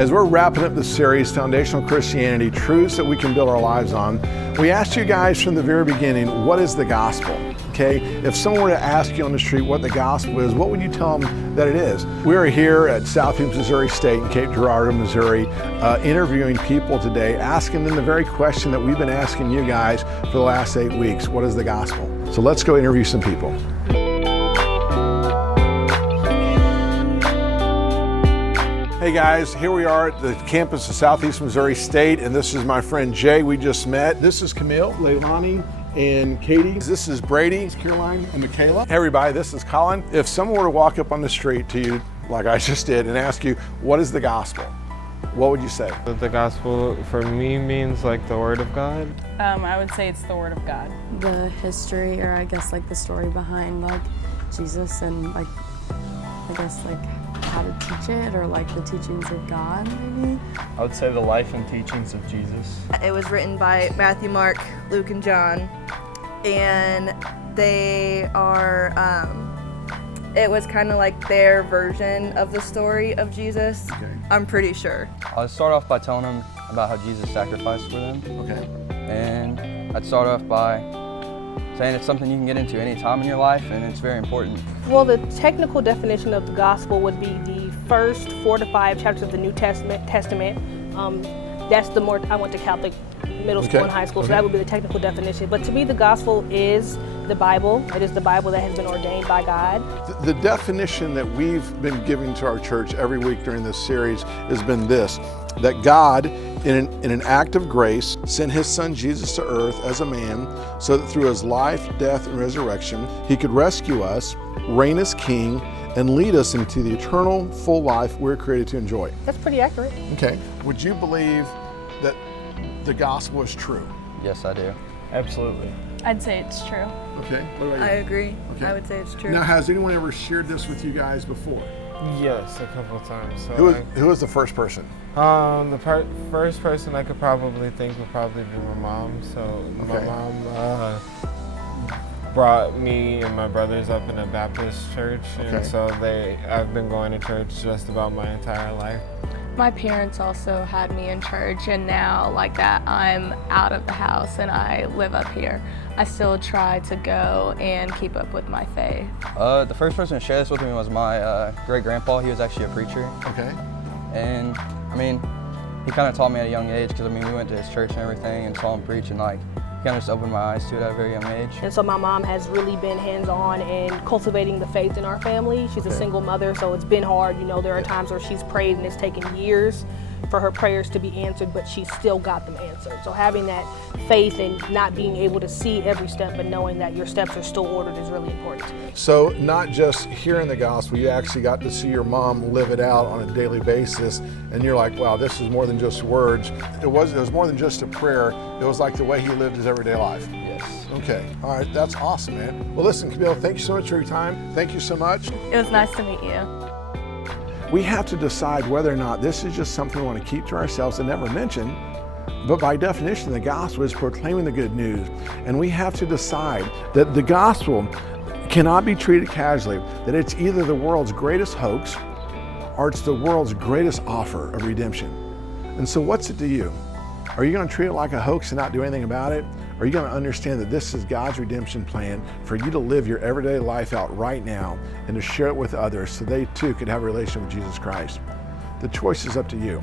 As we're wrapping up this series, Foundational Christianity, Truths That We Can Build Our Lives On, we asked you guys from the very beginning, what is the gospel? Okay, if someone were to ask you on the street what the gospel is, what would you tell them that it is? We are here at Southeast Missouri State in Cape Girardeau, Missouri, interviewing people today, asking them the very question that we've been asking you guys for the last 8 weeks. What is the gospel? So let's go interview some people. Hey guys, here we are at the campus of Southeast Missouri State, and this is my friend Jay we just met. This is Camille, Leilani, and Katie. This is Brady, Caroline, and Michaela. Hey everybody, this is Colin. If someone were to walk up on the street to you, like I just did, and ask you, what is the gospel? What would you say? The gospel for me means like the word of God. I would say it's the word of God. The history, or I guess like the story behind like Jesus and like, I guess like how to teach it, or like the teachings of God maybe. I would say the life and teachings of Jesus. It was written by Matthew, Mark, Luke, and John, and they are, it was kind of like their version of the story of Jesus. Okay. I'm pretty sure. I'd start off by telling them about how Jesus sacrificed for them. Okay. And I'd start off by saying it's something you can get into any time in your life, and it's very important. Well, the technical definition of the gospel would be the first 4 to 5 chapters of the New Testament. That's the more, I went to Catholic middle school and high school, so that would be the technical definition. But to me, the gospel is the Bible. It is the Bible that has been ordained by God. The definition that we've been giving to our church every week during this series has been this, that God, in an act of grace, sent his son Jesus to earth as a man so that through his life, death, and resurrection, he could rescue us, reign as king, and lead us into the eternal, full life we're created to enjoy. That's pretty accurate. Okay. Would you believe that the gospel is true? Yes, I do. Absolutely. I'd say it's true. Okay. What about you? I agree. Okay. I would say it's true. Now, has anyone ever shared this with you guys before? Yes, a couple of times. So Who was the first person? the first person I could probably think would probably be my mom. So my mom brought me and my brothers up in a Baptist church, and so I've been going to church just about my entire life. My parents also had me in church, and now like that I'm out of the house and I live up here, I still try to go and keep up with my faith. The first person to share this with me was my great-grandpa. He was actually a preacher. Okay. And I mean, he kind of taught me at a young age, because I mean, we went to his church and everything and saw him preach, and like, kind of just opened my eyes to it at a very young age. And so my mom has really been hands-on in cultivating the faith in our family. She's a single mother, so it's been hard. You know, there are times where she's prayed and it's taken years for her prayers to be answered, but she's still got them answered. So having that faith and not being able to see every step, but knowing that your steps are still ordered is really important to me. So not just hearing the gospel, you actually got to see your mom live it out on a daily basis, and you're like, wow, this is more than just words. It was more than just a prayer. It was like the way he lived his everyday life. Yes. Okay, all right, that's awesome, man. Well, listen, Camille, thank you so much for your time. Thank you so much. It was nice to meet you. We have to decide whether or not this is just something we want to keep to ourselves and never mention, but by definition, the gospel is proclaiming the good news. And we have to decide that the gospel cannot be treated casually, that it's either the world's greatest hoax or it's the world's greatest offer of redemption. And so what's it to you? Are you going to treat it like a hoax and not do anything about it? Or are you going to understand that this is God's redemption plan for you to live your everyday life out right now and to share it with others so they too could have a relationship with Jesus Christ? The choice is up to you.